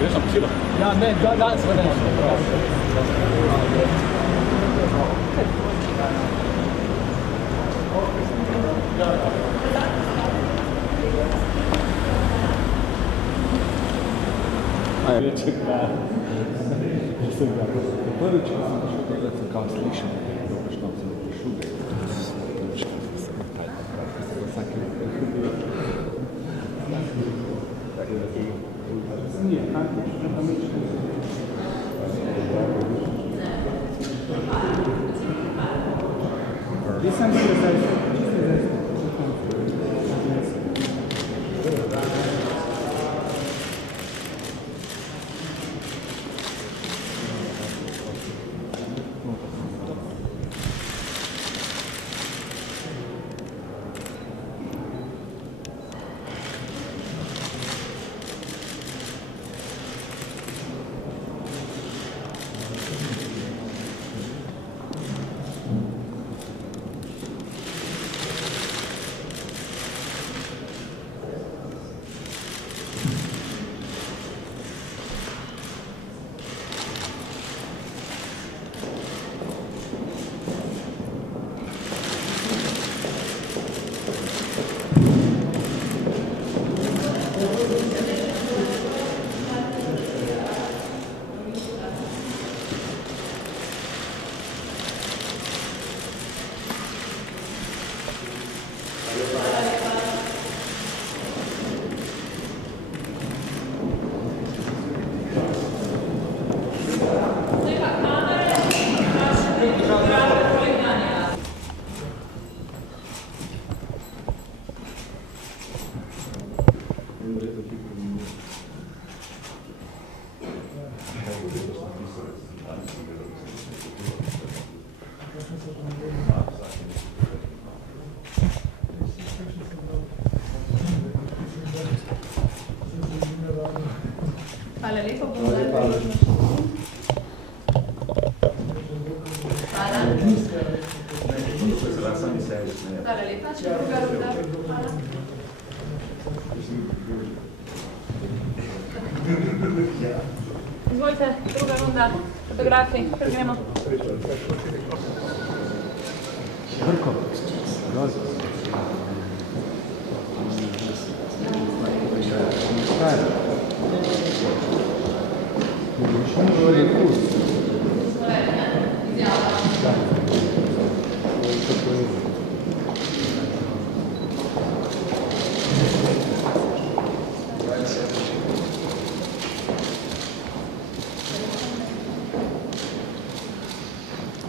Ja, ne, danes pa ne. Prvič, ko sem prišel, takrat sem kao slišal, kakšno sem prišel, Hvala lepa, bomo dali priložnost. Hvala. Hvala lepa, če druga runda. Hvala. Izvolite, druga runda, fotografi, pregremo. Vrko,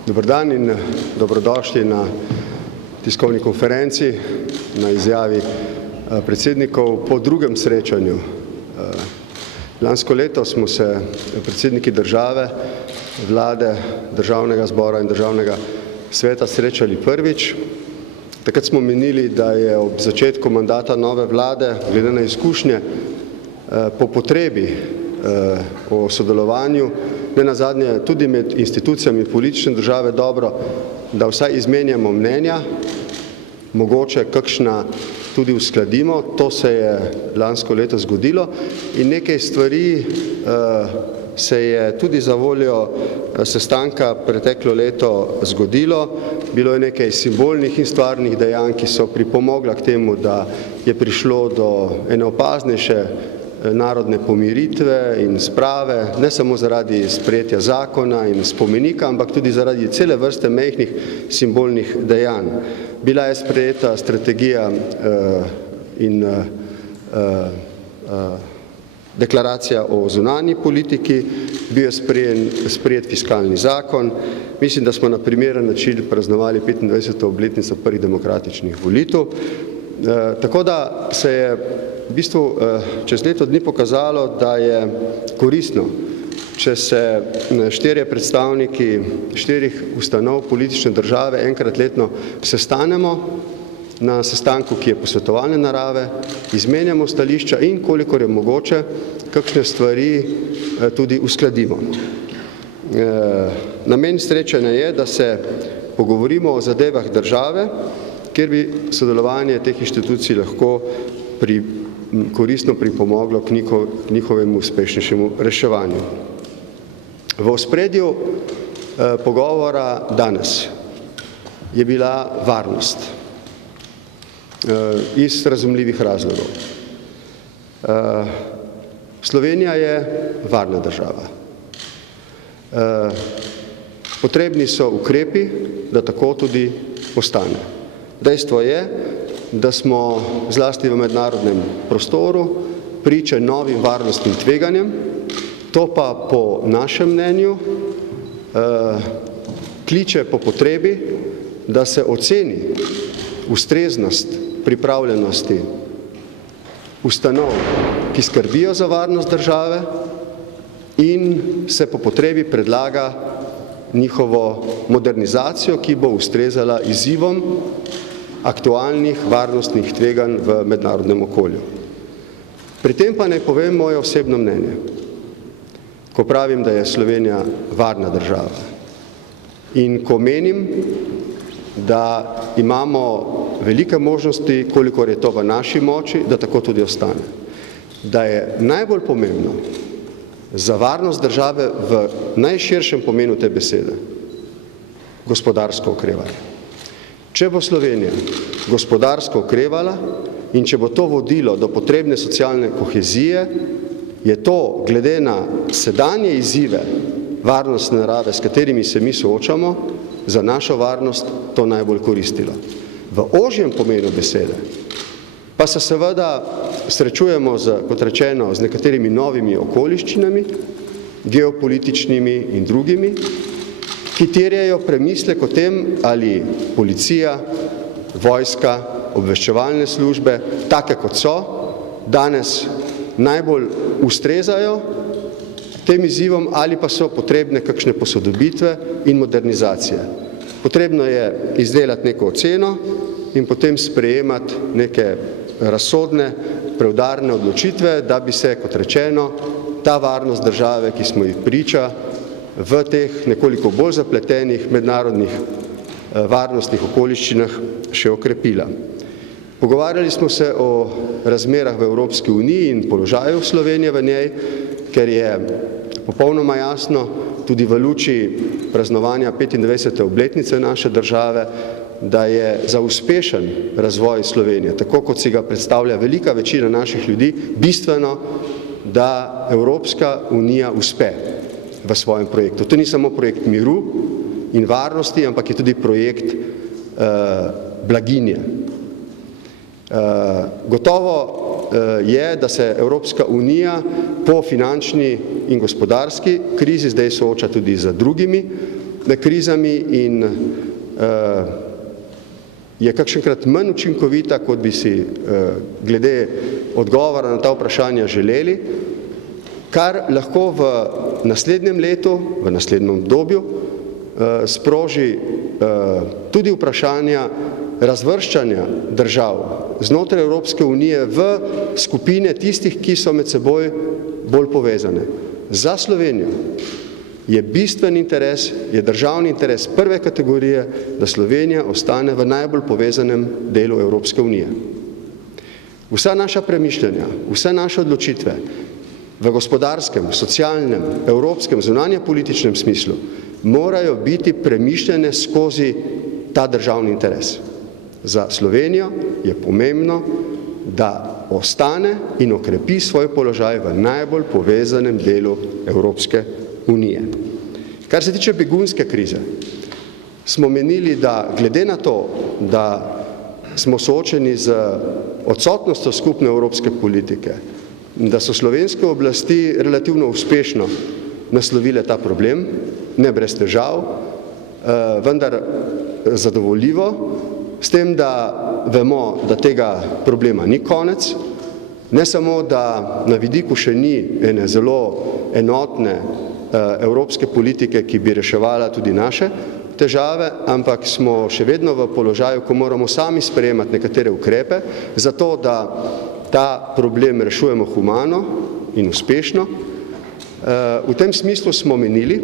Dober dan in dobrodošli na tiskovni konferenci, na izjavi predsednikov po drugem srečanju. Lansko leto smo se predsedniki države, vlade, državnega zbora in državnega sveta srečali prvič. Takrat smo menili, da je ob začetku mandata nove vlade, glede na izkušnje, po potrebi o sodelovanju, ne nazadnje tudi med institucijami politične države dobro, da vsaj izmenjamo mnenja, mogoče kakšna tudi uskladimo. To se je lansko leto zgodilo in nekaj stvari se je tudi za voljo sestanka preteklo leto zgodilo. Bilo je nekaj simbolnih in stvarnih dejanj, ki so pripomogla k temu, da je prišlo do ene opaznejše narodne pomiritve in sprave, ne samo zaradi sprejetja zakona in spomenika, ampak tudi zaradi cele vrste majhnih simbolnih dejanj. Bila je sprejeta strategija in deklaracija o zunanji politiki, bil je sprejet fiskalni zakon. Mislim, da smo na primeren način praznovali 25. obletnico prvih demokratičnih volitev. Tako da se je v bistvu čez leto dni pokazalo, da je koristno, če se štirje predstavniki štirih ustanov politične države enkrat letno sestanemo na sestanku, ki je posvetovalne narave, izmenjamo stališča in, kolikor je mogoče, kakšne stvari tudi uskladimo. Namen srečanja je, da se pogovorimo o zadevah države, kjer bi sodelovanje teh inštitucij lahko koristno pripomoglo k njihovemu uspešnejšemu reševanju. V ospredju pogovora danes je bila varnost iz razumljivih razlogov. Slovenija je varna država. Potrebni so ukrepi, da tako tudi postane. Dejstvo je, da smo zlasti v mednarodnem prostoru priče novim varnostnim tveganjem, to pa po našem mnenju kliče po potrebi, da se oceni ustreznost pripravljenosti ustanov, ki skrbijo za varnost države, in se po potrebi predlaga njihovo modernizacijo, ki bo ustrezala izzivom aktualnih varnostnih tveganj v mednarodnem okolju. Pri tem pa naj povem moje osebno mnenje, ko pravim, da je Slovenija varna država in ko menim, da imamo velike možnosti, kolikor je to v naši moči, da tako tudi ostane. Da je najbolj pomembno za varnost države v najširšem pomenu te besede gospodarsko okrevanje. Če bo Slovenija gospodarsko okrevala in če bo to vodilo do potrebne socialne kohezije, je to glede na sedanje izzive varnostne narave, s katerimi se mi soočamo, za našo varnost to najbolj koristilo. V ožjem pomenu besede pa se seveda srečujemo, kot rečeno, z nekaterimi novimi okoliščinami, geopolitičnimi in drugimi, ki terjajo premislek o tem, ali policija, vojska, obveščevalne službe, take kot so, danes najbolj ustrezajo tem izzivom ali pa so potrebne kakšne posodobitve in modernizacije. Potrebno je izdelati neko oceno in potem sprejemati neke razsodne, preudarne odločitve, da bi se, kot rečeno, ta varnost države, ki smo jih priča, v teh nekoliko bolj zapletenih mednarodnih varnostnih okoliščinah še okrepila. Pogovarjali smo se o razmerah v Evropski uniji in položaju Slovenije v njej, ker je popolnoma jasno, tudi v luči praznovanja 25. obletnice naše države, da je za uspešen razvoj Slovenije, tako kot si ga predstavlja velika večina naših ljudi, bistveno, da Evropska unija uspe v svojem projektu. To ni samo projekt miru in varnosti, ampak je tudi projekt blaginje. Gotovo je, da se Evropska unija po finančni in gospodarski krizi zdaj sooča tudi z drugimi krizami in je kakšenkrat manj učinkovita, kot bi si glede odgovora na ta vprašanja želeli, kar lahko v naslednjem letu, v naslednjem obdobju sproži tudi vprašanja razvrščanja držav znotraj Evropske unije v skupine tistih, ki so med seboj bolj povezane. Za Slovenijo je bistven interes, je državni interes prve kategorije, da Slovenija ostane v najbolj povezanem delu Evropske unije. Vsa naša premišljanja, vse naše odločitve v gospodarskem, socialnem, evropskem, zunanjepolitičnem smislu morajo biti premišljene skozi ta državni interes. Za Slovenijo je pomembno, da ostane in okrepi svoj položaj v najbolj povezanem delu Evropske unije. Kar se tiče begunske krize, smo menili, da glede na to, da smo soočeni z odsotnostjo skupne evropske politike, da so slovenske oblasti relativno uspešno naslovile ta problem, ne brez težav, vendar zadovoljivo, s tem, da vemo, da tega problema ni konec, ne samo, da na vidiku še ni ene zelo enotne evropske politike, ki bi reševala tudi naše težave, ampak smo še vedno v položaju, ko moramo sami sprejemati nekatere ukrepe, zato da ta problem rešujemo humano in uspešno. V tem smislu smo menili,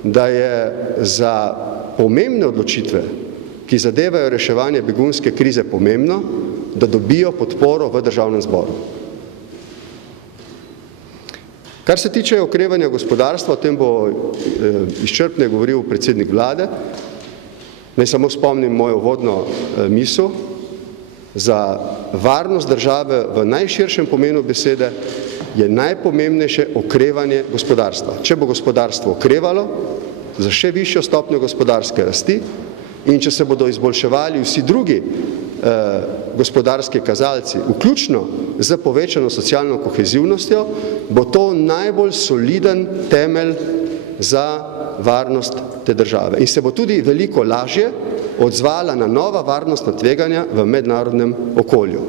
da je za pomembne odločitve, ki zadevajo reševanje begunske krize, pomembno, da dobijo podporo v državnem zboru. Kar se tiče okrevanja gospodarstva, o tem bo izčrpne govoril predsednik vlade. Naj samo spomnim mojo uvodno misel. Za varnost države v najširšem pomenu besede je najpomembnejše okrevanje gospodarstva. Če bo gospodarstvo okrevalo za še višjo stopnjo gospodarske rasti in če se bodo izboljševali vsi drugi gospodarski kazalci, vključno z povečano socialno kohezivnostjo, bo to najbolj soliden temelj za varnost te države. In se bo tudi veliko lažje odzvala na nova varnostna tveganja v mednarodnem okolju.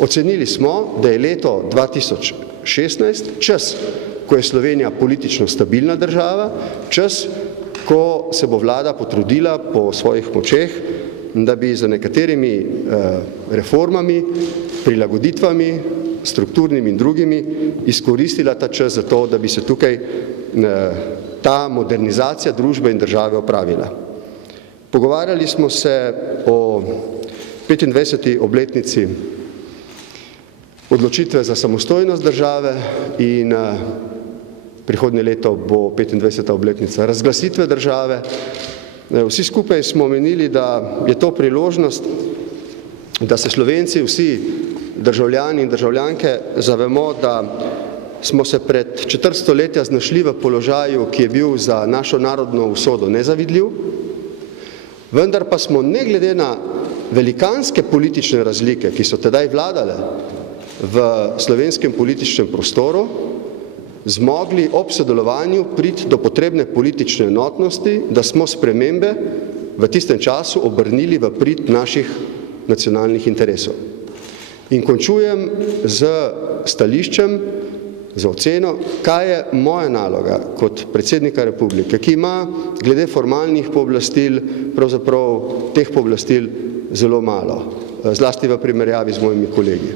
Ocenili smo, da je leto 2016 čas, ko je Slovenija politično stabilna država, čas, ko se bo vlada potrudila po svojih močeh, da bi za nekaterimi reformami, prilagoditvami, strukturnimi in drugimi izkoristila ta čas za to, da bi se tukaj ta modernizacija družbe in države opravila. Pogovarjali smo se o 25. obletnici odločitve za samostojnost države in prihodnje leto bo 25. obletnica razglasitve države. Vsi skupaj smo menili, da je to priložnost, da se Slovenci, vsi državljani in državljanke zavemo, da smo se pred četrt stoletja znašli v položaju, ki je bil za našo narodno usodo nezavidljiv, vendar pa smo ne glede na velikanske politične razlike, ki so tedaj vladale v slovenskem političnem prostoru, zmogli ob sodelovanju priti do potrebne politične enotnosti, da smo spremembe v tistem času obrnili v prid naših nacionalnih interesov. In končujem z stališčem, z oceno, kaj je moja naloga kot predsednika republike, ki ima glede formalnih pooblastil, pravzaprav teh pooblastil zelo malo, zlasti v primerjavi z mojimi kolegi.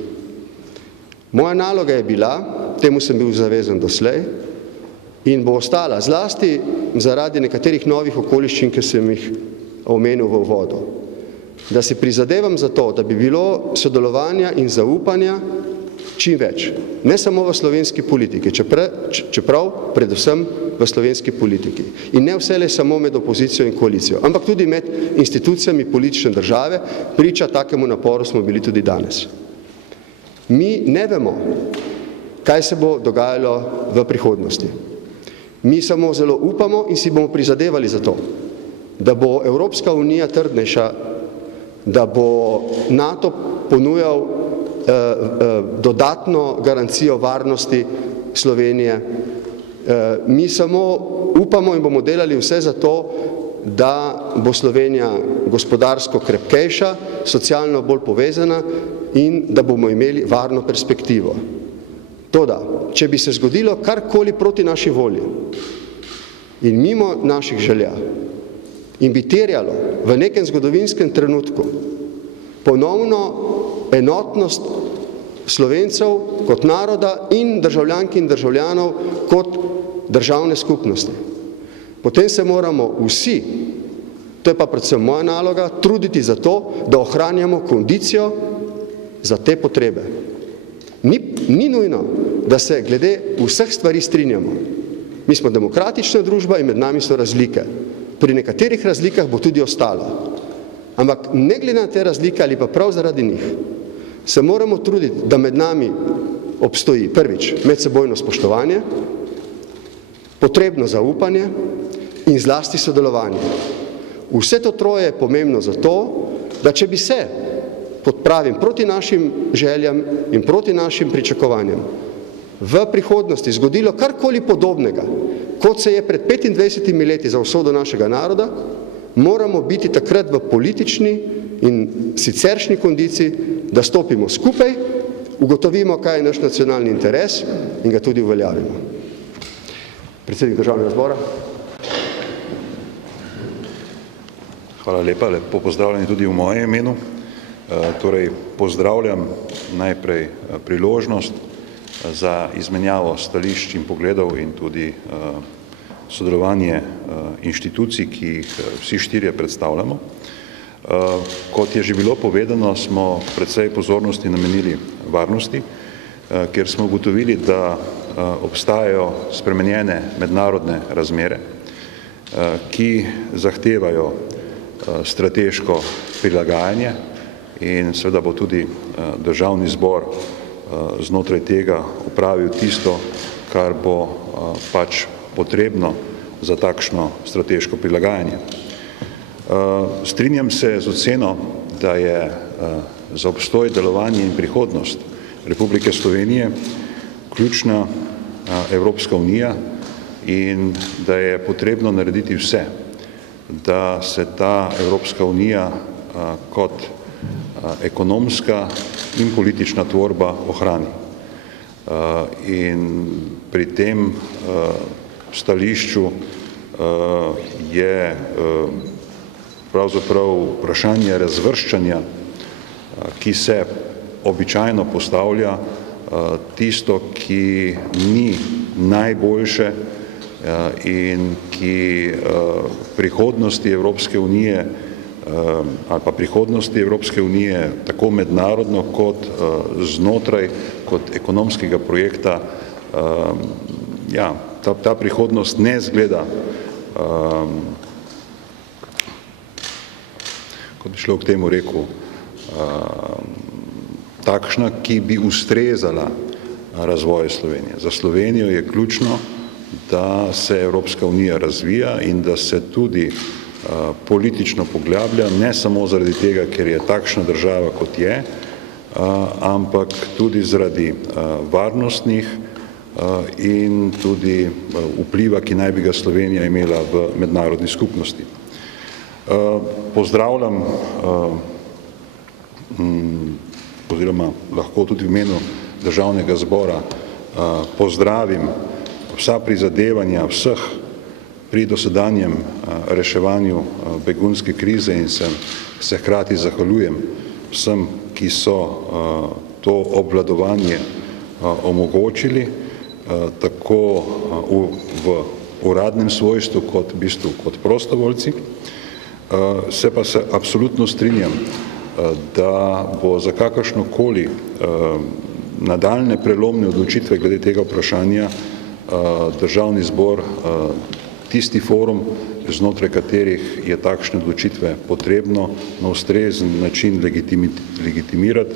Moja naloga je bila, temu sem bil zavezan doslej in bo ostala zlasti zaradi nekaterih novih okoliščin, ki sem jih omenil v uvodu, da si prizadevam za to, da bi bilo sodelovanja in zaupanja čim več, ne samo v slovenski politiki, čeprav predvsem v slovenski politiki. In ne vselej samo med opozicijo in koalicijo, ampak tudi med institucijami politične države, priča takemu naporu smo bili tudi danes. Mi ne vemo, kaj se bo dogajalo v prihodnosti. Mi samo zelo upamo in si bomo prizadevali za to, da bo Evropska unija trdnejša, da bo NATO ponujal dodatno garancijo varnosti Slovenije. Mi samo upamo in bomo delali vse za to, da bo Slovenija gospodarsko krepkejša, socialno bolj povezana in da bomo imeli varno perspektivo. Toda, če bi se zgodilo karkoli proti naši volji in mimo naših želja in bi terjalo v nekem zgodovinskem trenutku ponovno enotnost Slovencev kot naroda in državljank in državljanov kot državne skupnosti, potem se moramo vsi, to je pa predvsem moja naloga, truditi za to, da ohranjamo kondicijo za te potrebe. Ni nujno, da se glede vseh stvari strinjamo. Mi smo demokratična družba in med nami so razlike. Pri nekaterih razlikah bo tudi ostalo. Ampak ne glede na te razlike ali pa prav zaradi njih, se moramo truditi, da med nami obstoji prvič medsebojno spoštovanje, potrebno zaupanje in zlasti sodelovanje. Vse to troje je pomembno zato, da če bi se, kot pravim, proti našim željam in proti našim pričakovanjem v prihodnosti zgodilo karkoli podobnega, kot se je pred 25 leti za usodo našega naroda, moramo biti takrat v politični in siceršnji kondiciji, da stopimo skupaj, ugotovimo, kaj je naš nacionalni interes in ga tudi uveljavimo. Predsednik Državnega zbora. Hvala lepa, lepo pozdravljeni tudi v mojem imenu. Torej, pozdravljam najprej priložnost za izmenjavo stališč in pogledov in tudi sodelovanje inštitucij, ki jih vsi štirje predstavljamo. Kot je že bilo povedano, smo precej pozornosti namenili varnosti, kjer smo ugotovili, da obstajajo spremenjene mednarodne razmere, ki zahtevajo strateško prilagajanje in seveda bo tudi Državni zbor znotraj tega opravil tisto, kar bo pač potrebno za takšno strateško prilagajanje. Strinjam se z oceno, da je za obstoj, delovanje in prihodnost Republike Slovenije ključna Evropska unija in da je potrebno narediti vse, da se ta Evropska unija kot ekonomska in politična tvorba ohrani. In pri tem stališču je pravzaprav vprašanje razvrščanja, ki se običajno postavlja, tisto, ki ni najboljše in ki prihodnosti Evropske unije ali pa prihodnosti Evropske unije tako mednarodno kot znotraj, kot ekonomskega projekta, ja, ta prihodnost ne zgleda, kot bi človek temu rekel, takšna, ki bi ustrezala razvoju Slovenije. Za Slovenijo je ključno, da se Evropska unija razvija in da se tudi politično poglablja, ne samo zaradi tega, ker je takšna država, kot je, ampak tudi zaradi varnostnih in tudi vpliva, ki naj bi ga Slovenija imela v mednarodni skupnosti. Pozdravljam oziroma lahko tudi v imenu Državnega zbora pozdravim vsa prizadevanja vseh pri dosedanjem reševanju begunske krize in se hkrati zahvaljujem vsem, ki so to obvladovanje omogočili, tako v uradnem svojstvu kot v bistvu kot prostovoljci. Se pa absolutno strinjam, da bo za kakršnokoli nadaljne prelomne odločitve glede tega vprašanja Državni zbor tisti forum, znotraj katerih je takšne odločitve potrebno na ustrezen način legitimirati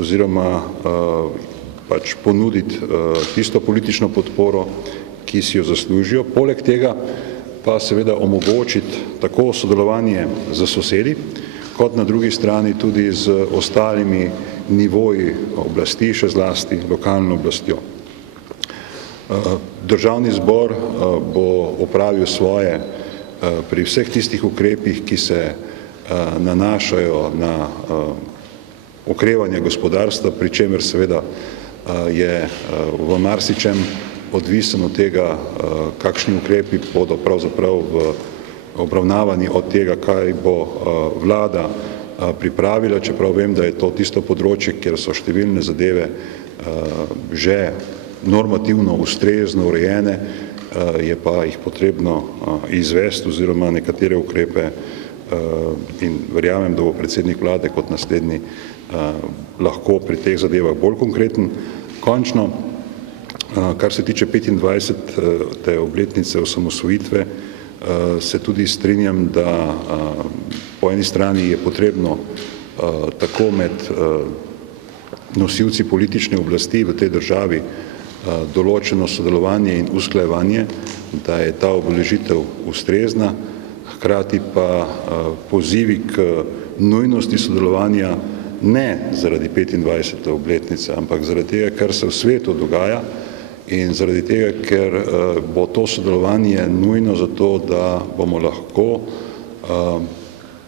oziroma pač ponuditi tisto politično podporo, ki si jo zaslužijo. Poleg tega pa seveda omogočiti tako sodelovanje z sosedi, kot na drugi strani tudi z ostalimi nivoji oblasti, še zlasti lokalno oblastjo. Državni zbor bo opravil svoje pri vseh tistih ukrepih, ki se nanašajo na okrevanje gospodarstva, pri čemer seveda je v marsičem odvisen od tega, kakšni ukrepi bodo pravzaprav obravnavani od tega, kaj bo vlada pripravila, čeprav vem, da je to tisto področje, kjer so številne zadeve že normativno ustrezno urejene, je pa jih potrebno izvesti oziroma nekatere ukrepe in verjamem, da bo predsednik vlade kot naslednji lahko pri teh zadevah bolj konkreten. Končno, kar se tiče 25. obletnice osamosvojitve, se tudi strinjam, da po eni strani je potrebno tako med nosilci politične oblasti v tej državi določeno sodelovanje in usklajevanje, da je ta obeležitev ustrezna, hkrati pa pozivi k nujnosti sodelovanja ne zaradi 25. obletnice, ampak zaradi tega, kar se v svetu dogaja in zaradi tega, ker bo to sodelovanje nujno zato, da bomo lahko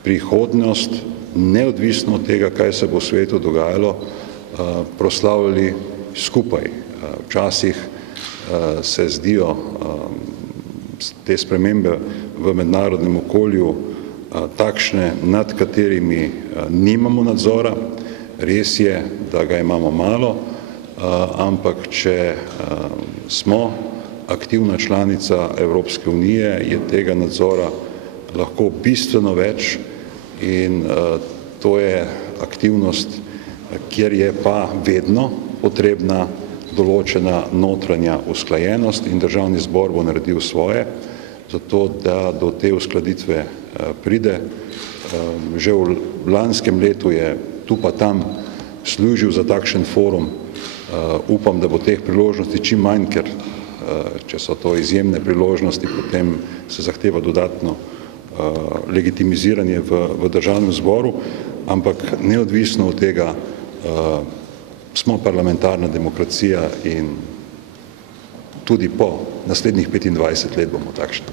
prihodnost, neodvisno od tega, kaj se bo v svetu dogajalo, proslavljali skupaj. Včasih se zdijo te spremembe v mednarodnem okolju takšne, nad katerimi nimamo nadzora. Res je, da ga imamo malo, ampak če smo aktivna članica Evropske unije, je tega nadzora lahko bistveno več in to je aktivnost, kjer je pa vedno potrebna določena notranja usklajenost in Državni zbor bo naredil svoje, zato da do te uskladitve pride. Že v lanskem letu je tu pa tam služil za takšen forum. Upam, da bo teh priložnosti čim manj, ker če so to izjemne priložnosti, potem se zahteva dodatno legitimiziranje v Državnem zboru, ampak neodvisno od tega smo parlamentarna demokracija in tudi po naslednjih 25 let bomo takšni.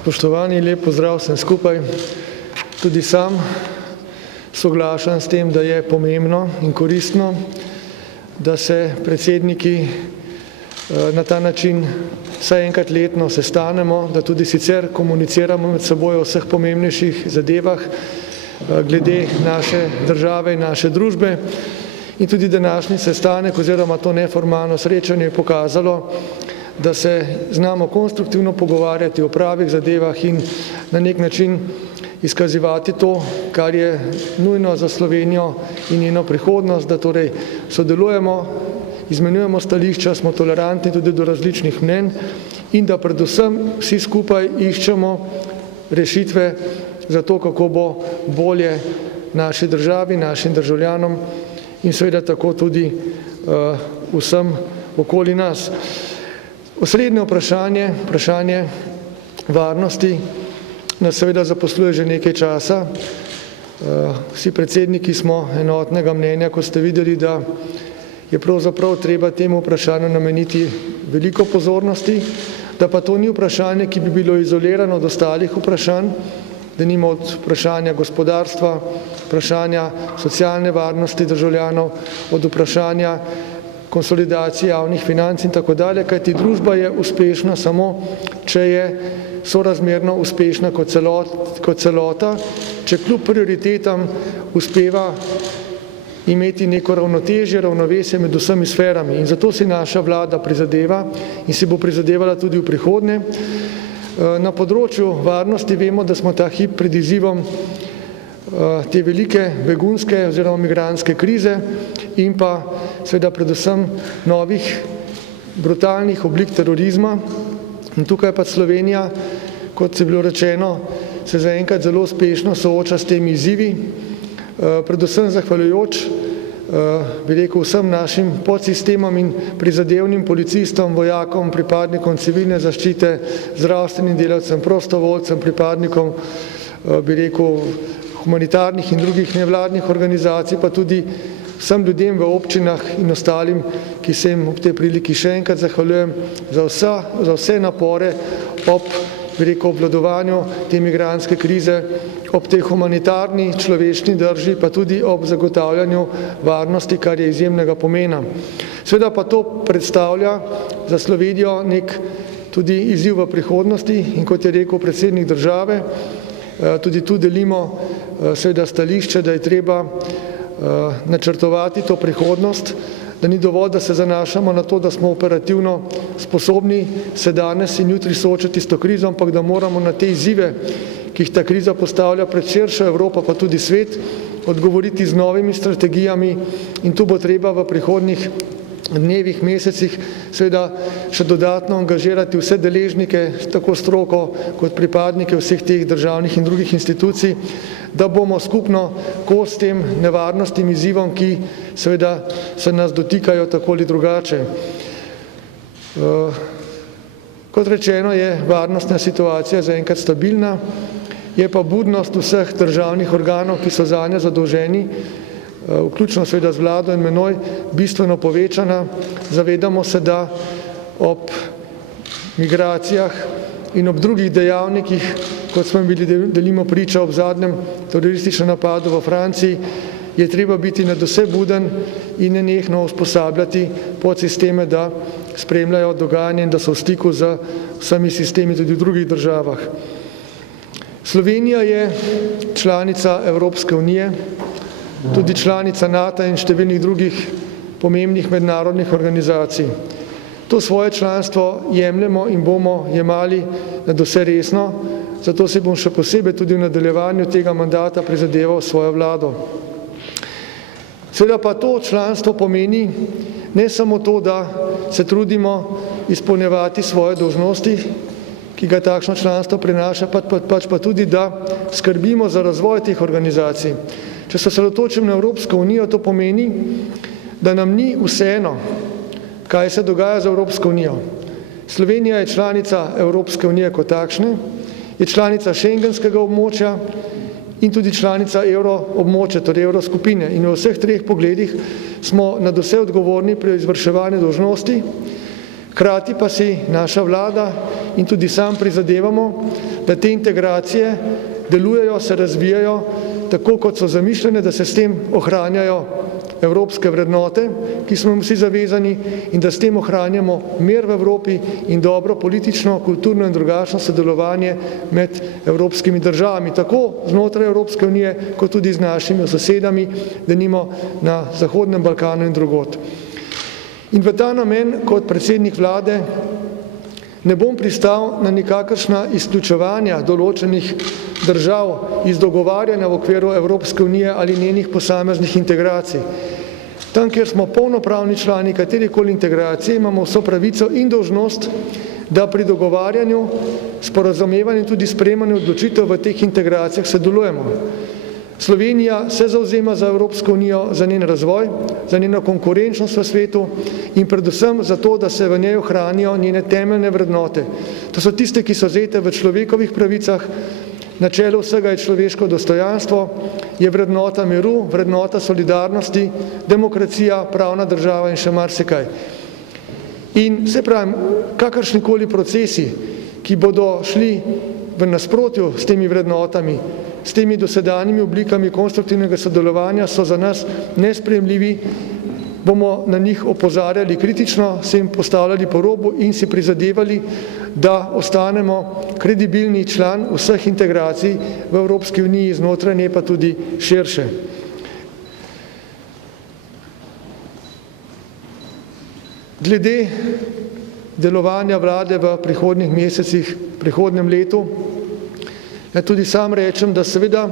Spoštovani, lep pozdrav vsem skupaj. Tudi sam soglašam s tem, da je pomembno in koristno, da se predsedniki na ta način vsaj enkrat letno sestanemo, da tudi sicer komuniciramo med seboj o vseh pomembnejših zadevah glede naše države in naše družbe. In tudi današnji sestanek oziroma to neformalno srečanje je pokazalo, da se znamo konstruktivno pogovarjati o pravih zadevah in na nek način izkazivati to, kar je nujno za Slovenijo in njeno prihodnost, da torej sodelujemo, izmenjujemo stališča, smo tolerantni tudi do različnih mnenj in da predvsem vsi skupaj iščemo rešitve za to, kako bo bolje naši državi, našim državljanom in seveda tako tudi vsem okoli nas. Osrednje vprašanje varnosti nas seveda zaposluje že nekaj časa. Vsi predsedniki smo enotnega mnenja, ko ste videli, da je pravzaprav treba temu vprašanju nameniti veliko pozornosti, da pa to ni vprašanje, ki bi bilo izolirano od ostalih vprašanj, da nima od vprašanja gospodarstva, vprašanja socialne varnosti državljanov, od vprašanja konsolidacije javnih financ in tako dalje, kajti družba je uspešna samo, če je sorazmerno uspešna kot celota, če kljub prioritetam uspeva imeti neko ravnotežje, ravnovesje med vsemi sferami. In zato si naša vlada prizadeva in si bo prizadevala tudi v prihodnje. Na področju varnosti vemo, da smo ta hip pred izzivom te velike begunske oziroma migrantske krize in pa seveda predvsem novih brutalnih oblik terorizma. In tukaj pa Slovenija, kot je bilo rečeno, se zaenkrat zelo uspešno sooča s temi izzivi, predvsem zahvaljujoč, bi rekel, vsem našim podsistemom in prizadevnim policistom, vojakom, pripadnikom civilne zaščite, zdravstvenim delavcem, prostovoljcem, pripadnikom, bi rekel, humanitarnih in drugih nevladnih organizacij, pa tudi vsem ljudem v občinah in ostalim, ki se jim ob tej priliki še enkrat zahvaljujem za vse napore ob, bi rekel, obvladovanju te migrantske krize, ob tej humanitarni človeški drži, pa tudi ob zagotavljanju varnosti, kar je izjemnega pomena. Seveda pa to predstavlja za Slovenijo nek tudi izziv v prihodnosti in kot je rekel predsednik države, tudi tu delimo seveda stališče, da je treba načrtovati to prihodnost, da ni dovolj, da se zanašamo na to, da smo operativno sposobni se danes in jutri soočati s to krizo, ampak da moramo na te izzive, ki jih ta kriza postavlja pred širšo Evropo, pa tudi svet, odgovoriti z novimi strategijami in tu bo treba v prihodnjih dnevih, mesecih seveda še dodatno angažirati vse deležnike, tako stroko kot pripadnike vseh teh državnih in drugih institucij, da bomo skupno kos tem nevarnostim izzivom, ki seveda se nas dotikajo tako ali drugače. Kot rečeno, je varnostna situacija zaenkrat stabilna, je pa budnost vseh državnih organov, ki so zanjo zadolženi, vključno seveda z vlado in menoj, bistveno povečana. Zavedamo se, da ob migracijah in ob drugih dejavnikih, kot smo bili delimo priča ob zadnjem terorističnem napadu v Franciji, je treba biti nadvse buden in nenehno usposabljati podsisteme, da spremljajo dogajanje in da so v stiku z vsemi sistemi tudi v drugih državah. Slovenija je članica Evropske unije, tudi članica NATO in številnih drugih pomembnih mednarodnih organizacij. To svoje članstvo jemljemo in bomo jemali nadvse resno, zato se bom še posebej tudi v nadaljevanju tega mandata prizadeval svojo vlado. Seveda pa to članstvo pomeni ne samo to, da se trudimo izpolnjevati svoje dolžnosti, ki ga takšno članstvo prinaša, pač pa tudi, da skrbimo za razvoj teh organizacij. Če se osredotočim na Evropsko unijo, to pomeni, da nam ni vseeno, kaj se dogaja z Evropsko unijo. Slovenija je članica Evropske unije kot takšne, je članica šengenskega območja in tudi članica evroobmočja, torej evroskupine. In v vseh treh pogledih smo nadvse odgovorni pri izvrševanju dolžnosti, hkrati pa si naša vlada in tudi sam prizadevamo, da te integracije delujejo, se razvijajo, tako kot so zamišljene, da se s tem ohranjajo evropske vrednote, ki smo jim vsi zavezani, in da s tem ohranjamo mir v Evropi in dobro politično, kulturno in drugačno sodelovanje med evropskimi državami, tako znotraj Evropske unije, kot tudi z našimi sosedami, denimo na Zahodnem Balkanu in drugod. In v ta namen kot predsednik vlade ne bom pristal na nikakršna izključevanja določenih držav iz dogovarjanja v okviru Evropske unije ali njenih posameznih integracij. Tam, kjer smo polnopravni člani katerikoli integracije, imamo vso pravico in dolžnost, da pri dogovarjanju, sporazumevanju in tudi sprejemanju odločitev v teh integracijah sodelujemo. Slovenija se zavzema za Evropsko unijo, za njen razvoj, za njeno konkurenčnost v svetu in predvsem za to, da se v njej ohranijo njene temeljne vrednote. To so tiste, ki so zajete v človekovih pravicah, načelo vsega je človeško dostojanstvo, je vrednota miru, vrednota solidarnosti, demokracija, pravna država in še marsikaj. In se pravim, kakršnikoli procesi, ki bodo šli v nasprotju s temi vrednotami, s temi dosedanjimi oblikami konstruktivnega sodelovanja, so za nas nesprejemljivi, bomo na njih opozarjali kritično, se jim postavljali po robu in si prizadevali, da ostanemo kredibilni član vseh integracij v Evropski uniji, znotraj nje pa tudi širše. Glede delovanja vlade v prihodnjih mesecih, prihodnjem letu, tudi sam rečem, da seveda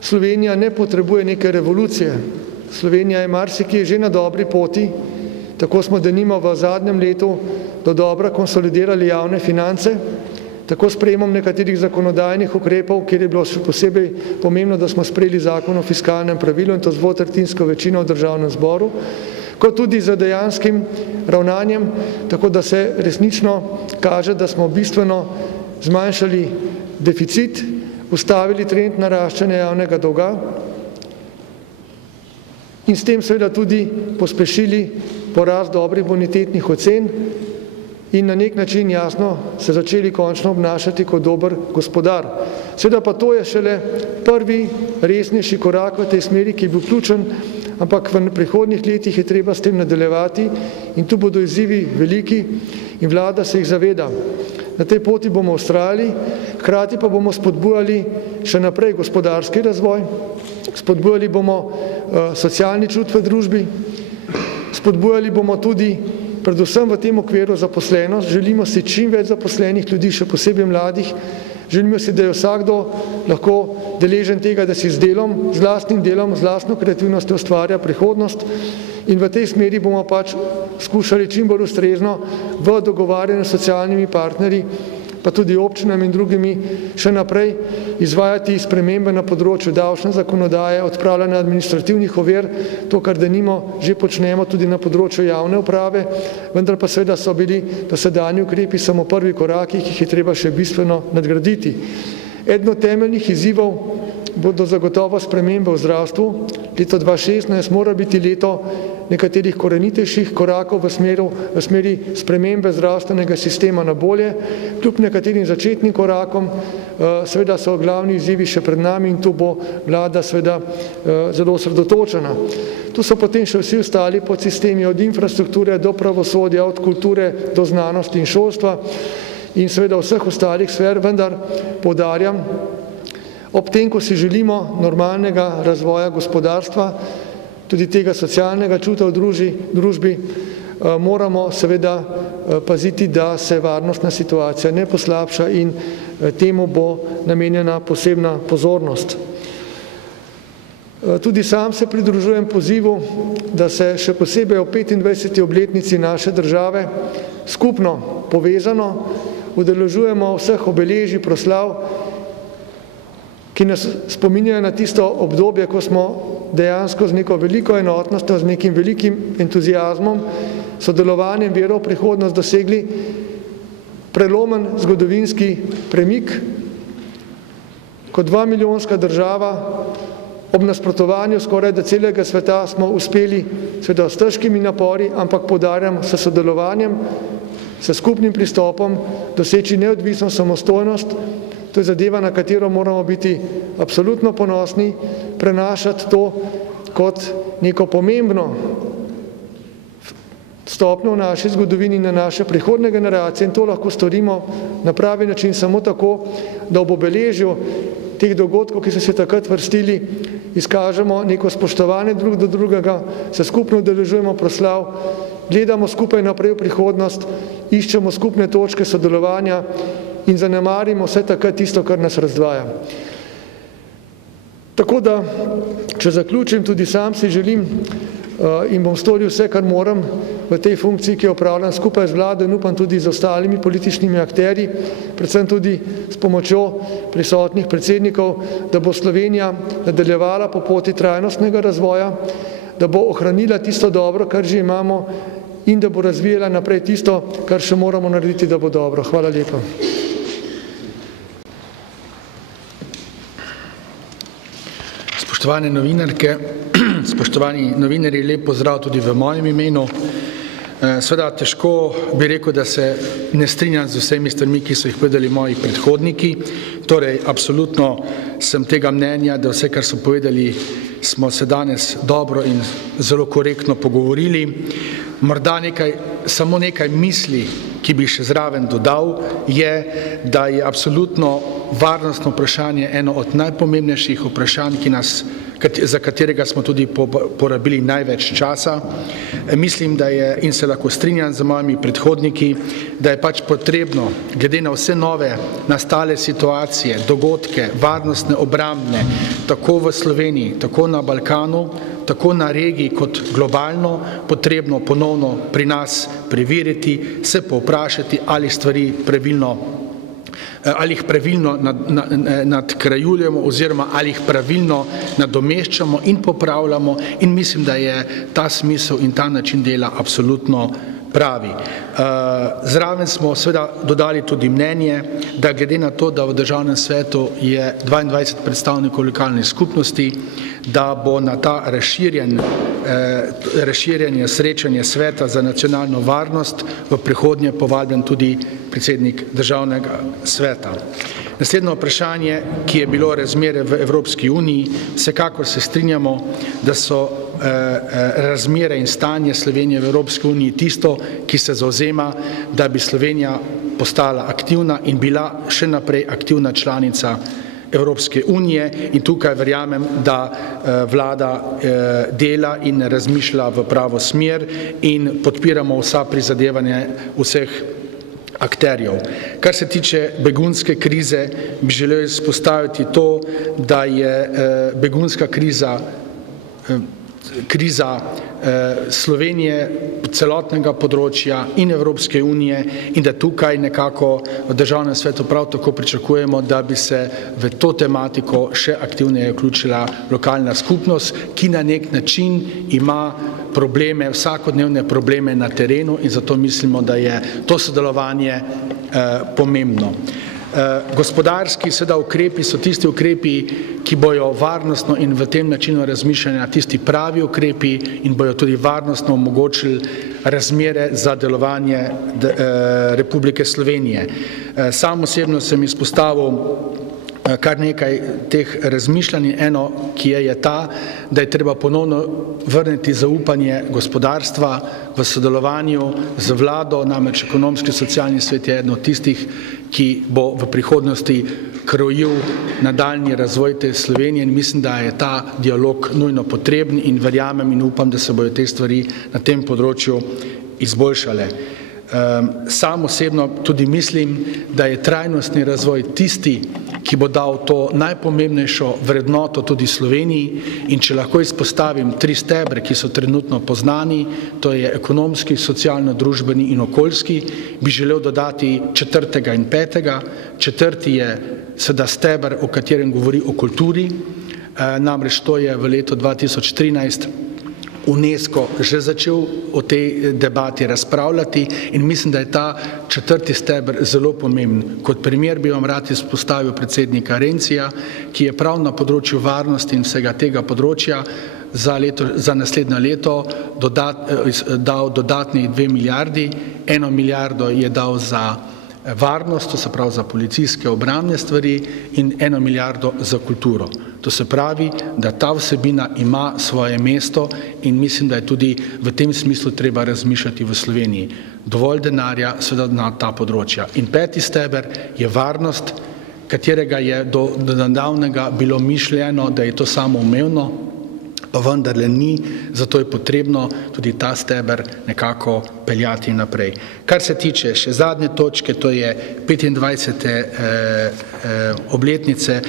Slovenija ne potrebuje neke revolucije. Slovenija je marsikje že na dobri poti, tako smo denimo v zadnjem letu do dobra konsolidirali javne finance, tako sprejemom nekaterih zakonodajnih ukrepov, kjer je bilo še posebej pomembno, da smo sprejeli zakon o fiskalnem pravilu in to z dvotretjinsko večino v državnem zboru, kot tudi z dejanskim ravnanjem, tako da se resnično kaže, da smo bistveno zmanjšali deficit, ustavili trend naraščanja javnega dolga in s tem seveda tudi pospešili porast dobrih bonitetnih ocen in na nek način jasno se začeli končno obnašati kot dober gospodar. Seveda pa to je šele prvi resnejši korak v tej smeri, ki je bil ključen, ampak v prihodnjih letih je treba s tem nadaljevati in tu bodo izzivi veliki in vlada se jih zaveda. Na tej poti bomo vztrajali, hkrati pa bomo spodbujali še naprej gospodarski razvoj, spodbujali bomo socialni čut v družbi, spodbujali bomo tudi predvsem v tem okviru zaposlenost, želimo si čim več zaposlenih ljudi, še posebej mladih, želimo si, da je vsakdo lahko deležen tega, da si z delom, z lastnim delom, z lastno kreativnostjo ustvarja prihodnost in v tej smeri bomo pač skušali čim bolj ustrezno v dogovarjanju s socialnimi partnerji, pa tudi občinami in drugimi še naprej izvajati spremembe na področju davčne zakonodaje, odpravljanja administrativnih ovir, to, kar denimo že počnemo tudi na področju javne uprave, vendar pa seveda so bili dosedanji ukrepi samo prvi koraki, ki jih je treba še bistveno nadgraditi. Eden od temeljnih izzivov bodo zagotovo spremembe v zdravstvu. Leto 2016 mora biti leto nekaterih korenitejših korakov v smeri spremembe zdravstvenega sistema na bolje. Kljub nekaterim začetnim korakom, seveda so glavni izzivi še pred nami in tu bo vlada seveda zelo osredotočena. Tu so potem še vsi ostali podsistemi od infrastrukture do pravosodja, od kulture do znanosti in šolstva in seveda vseh ostalih sfer, vendar poudarjam, ob tem, ko si želimo normalnega razvoja gospodarstva, tudi tega socialnega čuta v družbi, moramo seveda paziti, da se varnostna situacija ne poslabša in temu bo namenjena posebna pozornost. Tudi sam se pridružujem pozivu, da se še posebej o 25. obletnici naše države skupno, povezano, udeležujemo vseh obeležij, proslav, ki nas spominjajo na tisto obdobje, ko smo dejansko z neko veliko enotnostjo, z nekim velikim entuzijazmom, sodelovanjem, vero v prihodnost dosegli prelomen zgodovinski premik. Kot 2-milijonska država ob nasprotovanju skoraj da celega sveta smo uspeli, seveda s težkimi napori, ampak poudarjam, s sodelovanjem, s skupnim pristopom doseči neodvisno samostojnost. To je zadeva, na katero moramo biti absolutno ponosni, prenašati to kot neko pomembno stopnjo v naši zgodovini na naše prihodnje generacije in to lahko storimo na pravi način samo tako, da ob obeležju teh dogodkov, ki so se takrat vrstili, izkažemo neko spoštovanje drug do drugega, se skupno udeležujemo proslav, gledamo skupaj naprej v prihodnost, iščemo skupne točke sodelovanja in zanemarimo vse takrat tisto, kar nas razdvaja. Tako da, če zaključim, tudi sam si želim in bom storil vse, kar moram v tej funkciji, ki jo opravljam skupaj z vlado in upam tudi z ostalimi političnimi akterji, predvsem tudi s pomočjo prisotnih predsednikov, da bo Slovenija nadaljevala po poti trajnostnega razvoja, da bo ohranila tisto dobro, kar že imamo in da bo razvijala naprej tisto, kar še moramo narediti, da bo dobro. Hvala lepa. Spoštovane novinarke, spoštovani novinarji, lep pozdrav tudi v mojem imenu. Seveda težko bi rekel, da se ne strinjam z vsemi stvarmi, ki so jih povedali moji predhodniki. Torej, absolutno sem tega mnenja, da vse, kar so povedali, smo se danes dobro in zelo korektno pogovorili. Morda samo nekaj misli, ki bi še zraven dodal, je, da je absolutno varnostno vprašanje eno od najpomembnejših vprašanj, za katerega smo tudi porabili največ časa. Mislim, da je, in se lahko strinjam z mojimi predhodniki, da je pač potrebno, glede na vse nove nastale situacije, dogodke, varnostne, obrambne, tako v Sloveniji, tako na Balkanu, tako na regiji kot globalno, potrebno ponovno pri nas preveriti, se povprašati, ali stvari ali jih pravilno nadkrajuljamo oziroma ali jih pravilno nadomeščamo in popravljamo in mislim, da je ta smisel in ta način dela absolutno pravi. Zraven smo seveda dodali tudi mnenje, da glede na to, da v Državnem svetu je 22 predstavnikov lokalnih skupnosti, da bo na ta razširjanje srečanje Sveta za nacionalno varnost v prihodnje povabljen tudi predsednik Državnega sveta. Naslednje vprašanje, ki je bilo razmere v Evropski uniji, vsekakor se strinjamo, da so razmere in stanje Slovenije v Evropski uniji tisto, ki se zavzema, da bi Slovenija postala aktivna in bila še naprej aktivna članica Evropske unije in tukaj verjamem, da vlada dela in razmišlja v pravo smer in podpiramo vsa prizadevanja vseh akterjev. Kar se tiče begunske krize, bi želel izpostaviti to, da je begunska kriza Slovenije, celotnega področja in Evropske unije in da tukaj nekako v Državnem svetu prav tako pričakujemo, da bi se v to tematiko še aktivneje vključila lokalna skupnost, ki na nek način ima probleme, vsakodnevne probleme na terenu in zato mislimo, da je to sodelovanje pomembno. Gospodarski seveda ukrepi so tisti ukrepi, ki bojo varnostno in v tem načinu razmišljanja tisti pravi ukrepi in bojo tudi varnostno omogočili razmere za delovanje Republike Slovenije. Sam osebno sem izpostavil kar nekaj teh razmišljanj, eno, ki je ta, da je treba ponovno vrniti zaupanje gospodarstva v sodelovanju z vlado, namreč Ekonomsko-socialni svet je eden od tistih, ki bo v prihodnosti krojil nadaljnji razvoj te Slovenije in mislim, da je ta dialog nujno potreben in verjamem in upam, da se bodo te stvari na tem področju izboljšale. Sam osebno tudi mislim, da je trajnostni razvoj tisti, ki bo dal to najpomembnejšo vrednoto tudi Sloveniji, in če lahko izpostavim 3 stebre, ki so trenutno poznani, to je ekonomski, socialno-družbeni in okoljski, bi želel dodati 4. in 5. 4. je seveda steber, o katerem govori o kulturi, namreč to je v letu 2013 UNESCO že začel o tej debati razpravljati in mislim, da je ta 4. steber zelo pomemben. Kot primer bi vam rad izpostavil predsednika Rencija, ki je prav na področju varnosti in vsega tega področja za naslednje leto dal dodatni 2 milijardi, 1 milijardo je dal za varnost, to se pravi za policijske obrambne stvari, in 1 milijardo za kulturo. To se pravi, da ta vsebina ima svoje mesto in mislim, da je tudi v tem smislu treba razmišljati v Sloveniji. Dovolj denarja seveda na ta področja. In 5. steber je varnost, katerega je do nedavnega bilo mišljeno, da je to samoumevno, pa vendarle ni, zato je potrebno tudi ta steber nekako peljati naprej. Kar se tiče še zadnje točke, to je 25.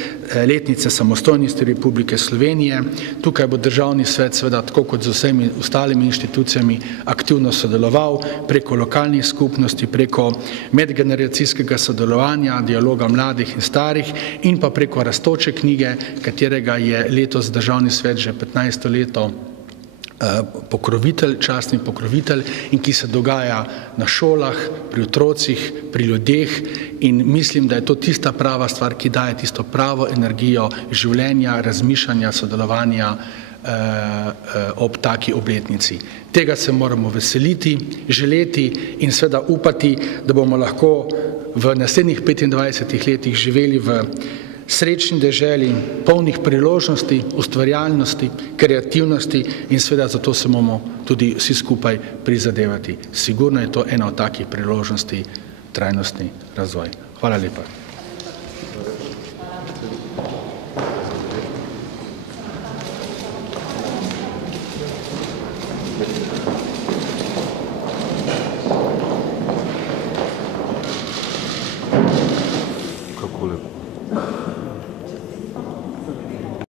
letnice samostojnosti Republike Slovenije. Tukaj bo Državni svet seveda tako kot z vsemi ostalimi inštitucijami aktivno sodeloval preko lokalnih skupnosti, preko medgeneracijskega sodelovanja, dialoga mladih in starih in pa preko rastoče knjige, katerega je letos Državni svet že 15. leto pokrovitelj, častni pokrovitelj in ki se dogaja na šolah, pri otrocih, pri ljudeh in mislim, da je to tista prava stvar, ki daje tisto pravo energijo življenja, razmišljanja, sodelovanja ob taki obletnici. Tega se moramo veseliti, želeti in seveda upati, da bomo lahko v naslednjih 25 letih živeli v srečni deželi, polnih priložnosti, ustvarjalnosti, kreativnosti in seveda zato se bomo tudi vsi skupaj prizadevati. Sigurno je to ena od takih priložnosti, trajnostni razvoj. Hvala lepa. Thank you.